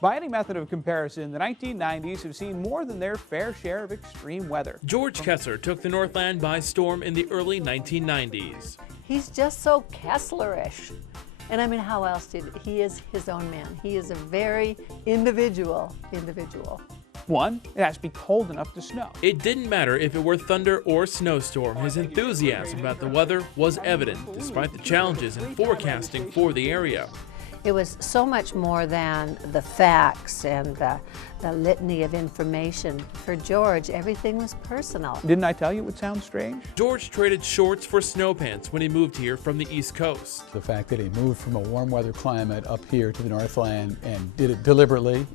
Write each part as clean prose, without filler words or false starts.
By any method of comparison, the 1990s have seen more than their fair share of extreme weather. George Kessler took the Northland by storm in the early 1990s. He's just so Kessler-ish. And I mean, how else he is his own man. He is a very individual. One, it has to be cold enough to snow. It didn't matter if it were thunder or snowstorm. His enthusiasm about the weather was evident, despite the challenges in forecasting for the area. It was so much more than the facts and the litany of information. For George, everything was personal. Didn't I tell you it would sound strange? George traded shorts for snow pants when he moved here from the East Coast. The fact that he moved from a warm weather climate up here to the Northland and did it deliberately,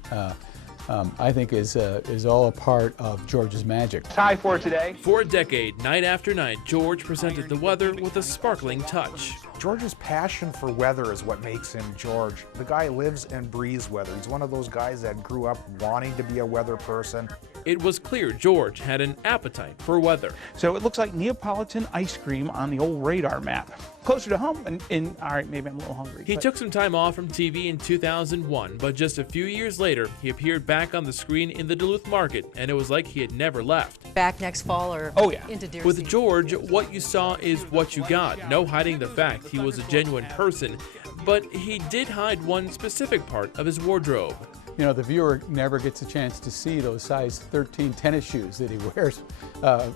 I think is all a part of George's magic. High for today. For a decade, night after night, George presented the weather with a sparkling touch. George's passion for weather is what makes him George. The guy lives and breathes weather. He's one of those guys that grew up wanting to be a weather person. It was clear George had an appetite for weather. So it looks like Neapolitan ice cream on the old radar map. Closer to home, and all right, maybe I'm a little hungry. He took some time off from TV in 2001, but just a few years later, he appeared back on the screen in the Duluth market, and it was like he had never left. Back next fall or into deer With season. George, what you saw is what you got. No hiding the fact he was a genuine person, but he did hide one specific part of his wardrobe. You know, the viewer never gets a chance to see those size 13 tennis shoes that he wears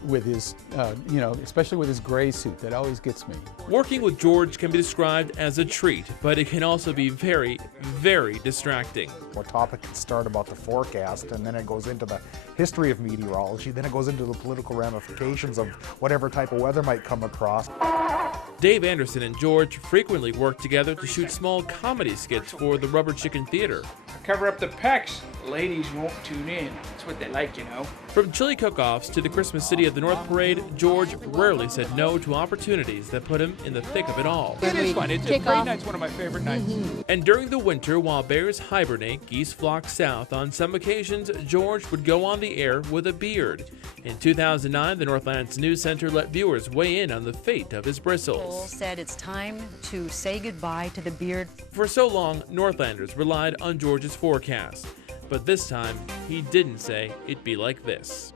with his, especially with his gray suit. That always gets me. Working with George can be described as a treat, but it can also be very, very distracting. A topic can start about the forecast, and then it goes into the history of meteorology, then it goes into the political ramifications of whatever type of weather might come across. Dave Anderson and George frequently work together to shoot small comedy skits for the Rubber Chicken Theater. Cover up the pecs. The ladies won't tune in. That's what they like, you know. From chili cook-offs to the Christmas City of the North Parade, George rarely said no to opportunities that put him in the thick of it all. It is fun. It's a great night's one of my favorite nights. And during the winter, while bears hibernate, geese flock south, on some occasions, George would go on the air with a beard. In 2009, the Northlands News Center let viewers weigh in on the fate of his bristles. Said it's time to say goodbye to the beard. For so long, Northlanders relied on George's forecast. But this time, he didn't say it'd be like this.